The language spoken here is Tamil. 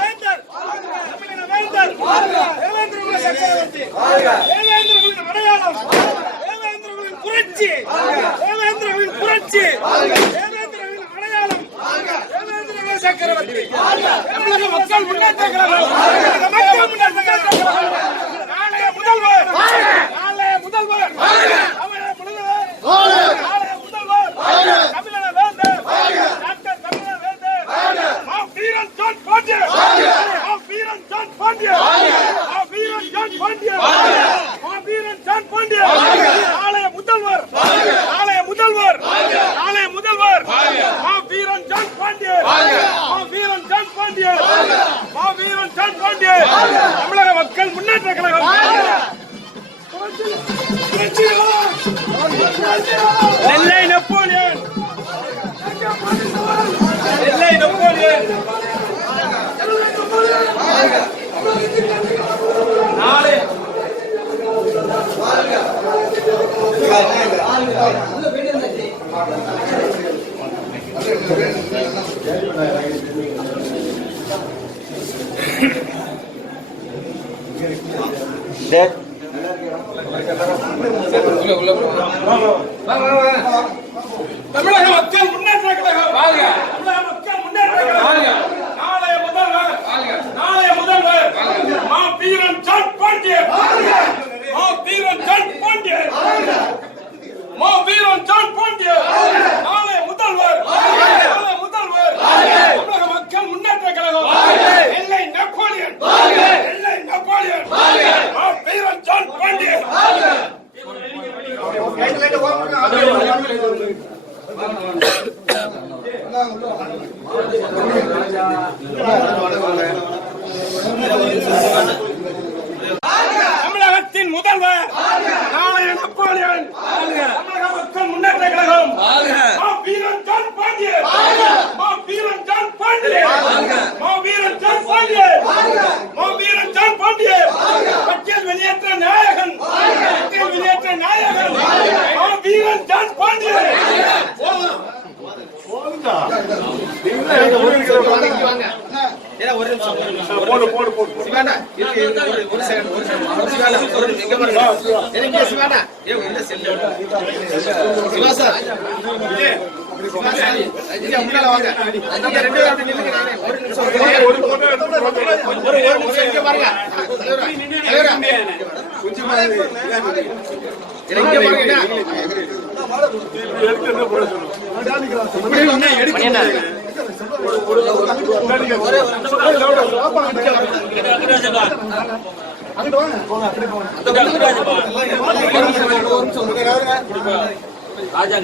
வேந்தர் வேந்தர் தேவேந்திரகுல சக்கரவர்த்தி தேவேந்திரகுல அடையாளம் தேவேந்திரகுல புரட்சி தேவேந்திரகுல புரட்சி தேவேந்திரகுல அடையாளம் தேவேந்திரகுல சக்கரவர்த்தி தமிழக மக்கள் முன்னேற்ற கழகம் நாளைய முதல்வர் நாளைய முதல்வர் தமிழக வேந்தர் டாக்டர் தமிழக வேந்தர் வீரன் ஜான் பாண்டியன் வீரன் ஜான் பாண்டியன் வீரன் ஜான் பாண்டியன் வீரன் ஜான் பாண்டியன் நாளைய முதல்வர் நாளைய முதல்வர் நாளைய முதல்வர் வீரன் ஜான் பாண்டியன் வீரன் ஜான் பாண்டியன் வீரன் ஜான் பாண்டியன் தமிழக மக்கள் முன்னேற்ற கழகம் நெல்லை நெப்போலியன் நெல்லை நெப்போலியன் நாளை தமிழக மக்கள் முன்னேற்ற கழகம் தமிழக மக்கள் முன்னேற்ற கழகம் நாளைய முதல்வர் நாளைய முதல்வர் வீரன் ஜான் பாண்டியன் வீரன் ஜான் பாண்டியன் வீரன் ஜான் பாண்டியன் நாளைய முதல்வர் நாளைய முதல்வர் தமிழக மக்கள் முன்னேற்ற கழகம் நெல்லை நெப்போலியன் நெல்லை நெப்போலியன் வீரன் ஜான் பாண்டியன் தமிழகத்தின் முதல்வர் நாளைய நெப்போலியன் தமிழக மக்கள் முன்னேற்ற கழகம் வீரன் ஜான் பாண்டியன் வீரன் ஜான் பாண்டியன் வீரன் ஜான் பாண்டியன் வீரன் ஜான் பாண்டியன் பட்டியல் வெளியேற்ற நாயகன் பட்டியல் வெளியேற்ற நாயகன் வீரன் ஜான் பாண்டியன் ராஜா